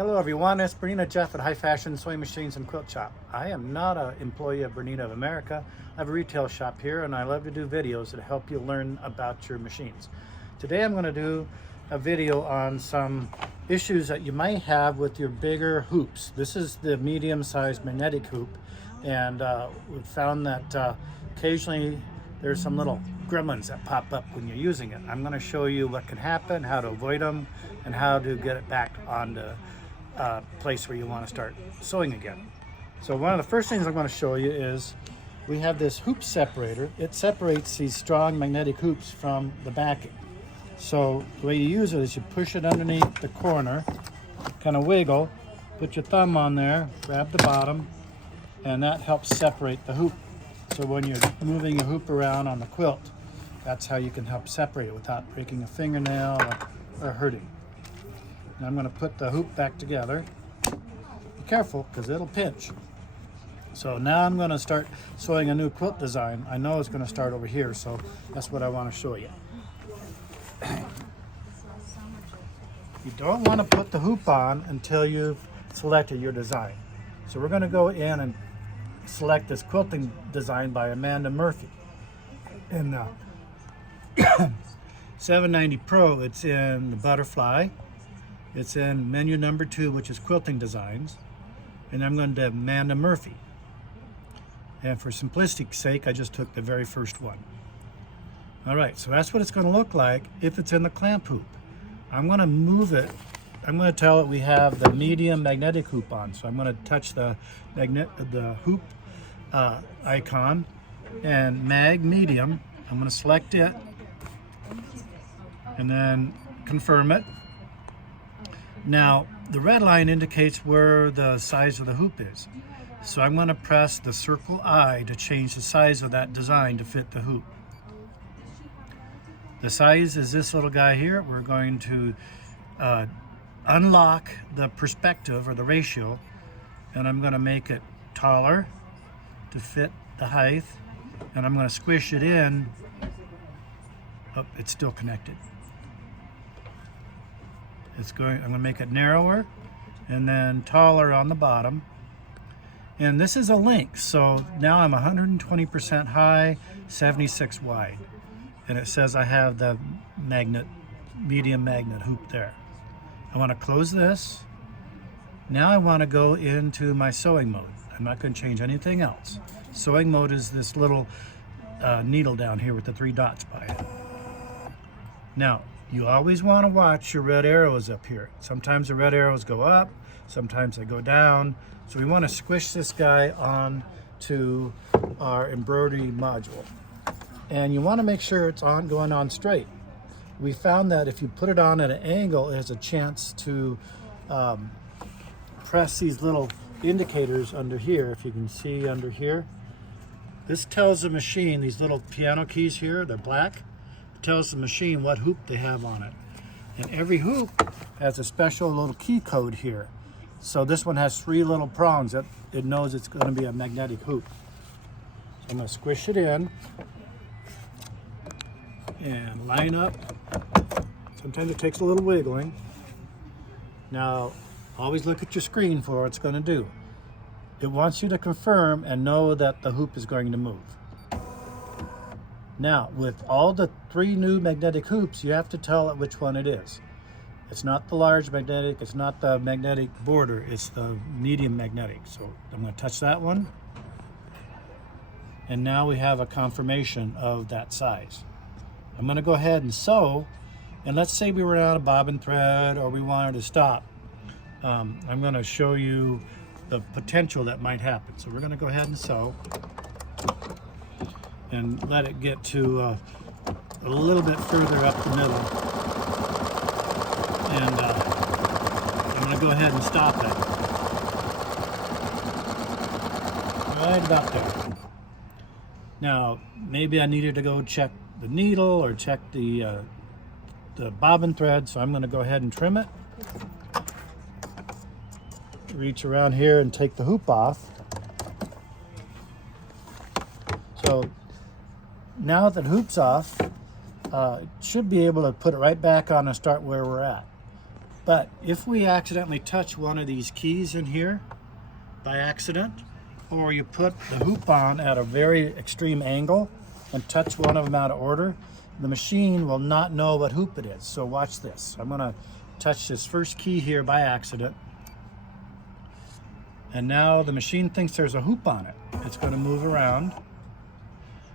Hello everyone, it's Bernina Jeff at High Fashion Sewing Machines and Quilt Shop. I am not an employee of Bernina of America. I have a retail shop here and I love to do videos that help you learn about your machines. Today I'm going to do a video on some issues that you might have with your bigger hoops. This is the medium-sized magnetic hoop, and we've found that occasionally there's some little gremlins that pop up when you're using it. I'm going to show you what can happen, how to avoid them, and how to get it back on the place where you want to start sewing again. So one of the first things I'm going to show you is we have this hoop separator. It separates these strong magnetic hoops from the backing. So the way you use it is you push it underneath the corner, kind of wiggle, put your thumb on there, grab the bottom, and that helps separate the hoop. So when you're moving your hoop around on the quilt, that's how you can help separate it without breaking a fingernail or hurting. Now I'm going to put the hoop back together. Be careful because it'll pinch. So now I'm going to start sewing a new quilt design. I know it's going to start over here, so that's what I want to show you. You don't want to put the hoop on until you've selected your design. So we're going to go in and select this quilting design by Amanda Murphy. In 790 Pro, it's in the butterfly. It's in menu number 2, which is quilting designs. And I'm going to Amanda Murphy. And for simplicity's sake, I just took the very first one. All right, so that's what it's going to look like if it's in the clamp hoop. I'm going to move it. I'm going to tell it we have the medium magnetic hoop on. So I'm going to touch the hoop icon and mag medium. I'm going to select it and then confirm it. Now the red line indicates where the size of the hoop is. So I'm going to press the circle I to change the size of that design to fit the hoop. The size is this little guy here. We're going to unlock the perspective or the ratio, and I'm going to make it taller to fit the height, and I'm going to squish it in. Oh, it's still connected. I'm going to make it narrower and then taller on the bottom. And this is a link, so now I'm 120% high, 76 wide. And it says I have the medium magnet hoop there. I want to close this. Now I want to go into my sewing mode. I'm not going to change anything else. Sewing mode is this little needle down here with the 3 dots by it. Now, you always want to watch your red arrows up here. Sometimes the red arrows go up, sometimes they go down. So we want to squish this guy on to our embroidery module. And you want to make sure it's going on straight. We found that if you put it on at an angle, it has a chance to press these little indicators under here. If you can see under here, this tells the machine, these little piano keys here, they're black. It tells the machine what hoop they have on it. And every hoop has a special little key code here. So this one has 3 little prongs that it knows it's going to be a magnetic hoop. So I'm going to squish it in and line up. Sometimes it takes a little wiggling. Now, always look at your screen for what it's going to do. It wants you to confirm and know that the hoop is going to move. Now, with all the 3 new magnetic hoops, you have to tell it which one it is. It's not the large magnetic, it's not the magnetic border, it's the medium magnetic. So I'm going to touch that one. And now we have a confirmation of that size. I'm going to go ahead and sew, and let's say we were out of bobbin thread or we wanted to stop. I'm going to show you the potential that might happen. So we're going to go ahead and sew and let it get to a little bit further up the middle. And I'm going to go ahead and stop it. Right about there. Now, maybe I needed to go check the needle or check the bobbin thread, so I'm going to go ahead and trim it. Reach around here and take the hoop off. So now that the hoop's off, should be able to put it right back on and start where we're at. But if we accidentally touch one of these keys in here by accident, or you put the hoop on at a very extreme angle and touch one of them out of order, the machine will not know what hoop it is. So watch this. I'm gonna touch this first key here by accident. And now the machine thinks there's a hoop on it. It's gonna move around.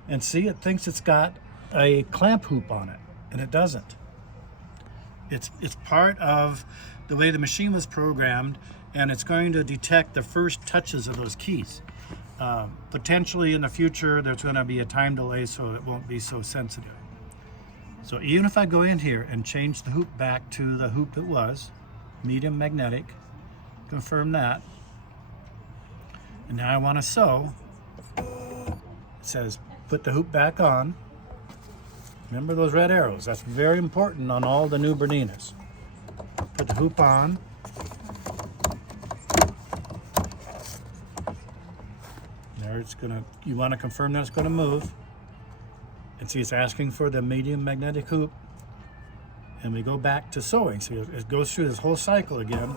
And see, it thinks it's got a clamp hoop on it, and it doesn't. It's part of the way the machine was programmed, and it's going to detect the first touches of those keys. Potentially in the future, there's going to be a time delay, so it won't be so sensitive. So even if I go in here and change the hoop back to the hoop it was, medium magnetic, confirm that, and now I want to sew, it says put the hoop back on. Remember those red arrows, that's very important on all the new Berninas. Put the hoop on. There it's gonna, you want to confirm that it's going to move. And see, it's asking for the medium magnetic hoop. And we go back to sewing. So it goes through this whole cycle again.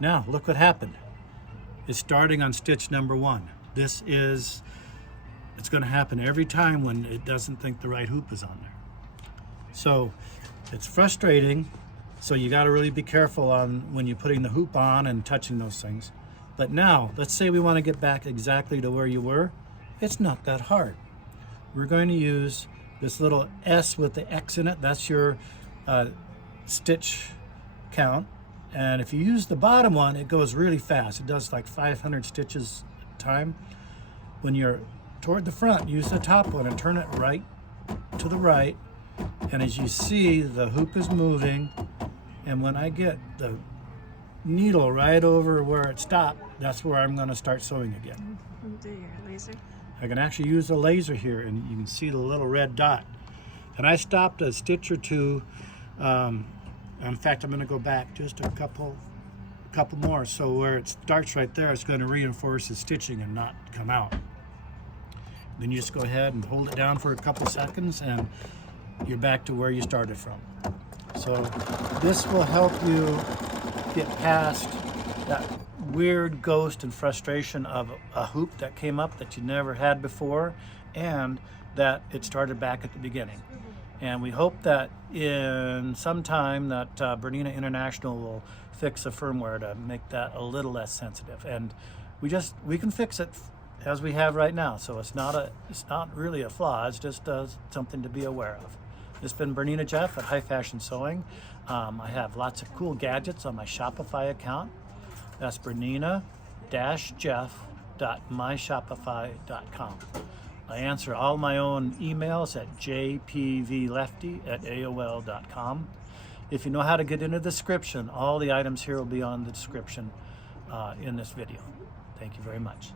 Now, look what happened. It's starting on stitch number 1. It's going to happen every time when it doesn't think the right hoop is on there. So it's frustrating. So you got to really be careful on when you're putting the hoop on and touching those things. But now, let's say we want to get back exactly to where you were. It's not that hard. We're going to use this little S with the X in it. That's your stitch count. And if you use the bottom one, it goes really fast. It does like 500 stitches at a time. When you're toward the front, use the top one and turn it right to the right. And as you see, the hoop is moving. And when I get the needle right over where it stopped, that's where I'm going to start sewing again. Do your laser. I can actually use the laser here, and you can see the little red dot. And I stopped a stitch or two. In fact, I'm going to go back just a couple more. So where it starts right there, it's going to reinforce the stitching and not come out. Then you just go ahead and hold it down for a couple seconds, and you're back to where you started from. So this will help you get past that weird ghost and frustration of a hoop that came up that you never had before, and that it started back at the beginning. And we hope that in some time that Bernina International will fix the firmware to make that a little less sensitive. And we can fix it as we have right now. So it's not really a flaw. It's just something to be aware of. This has been Bernina Jeff at High Fashion Sewing. I have lots of cool gadgets on my Shopify account. That's Bernina-Jeff.myshopify.com. I answer all my own emails at Jpvlefty@AOL.com. If you know how to get into the description, all the items here will be on the description in this video. Thank you very much.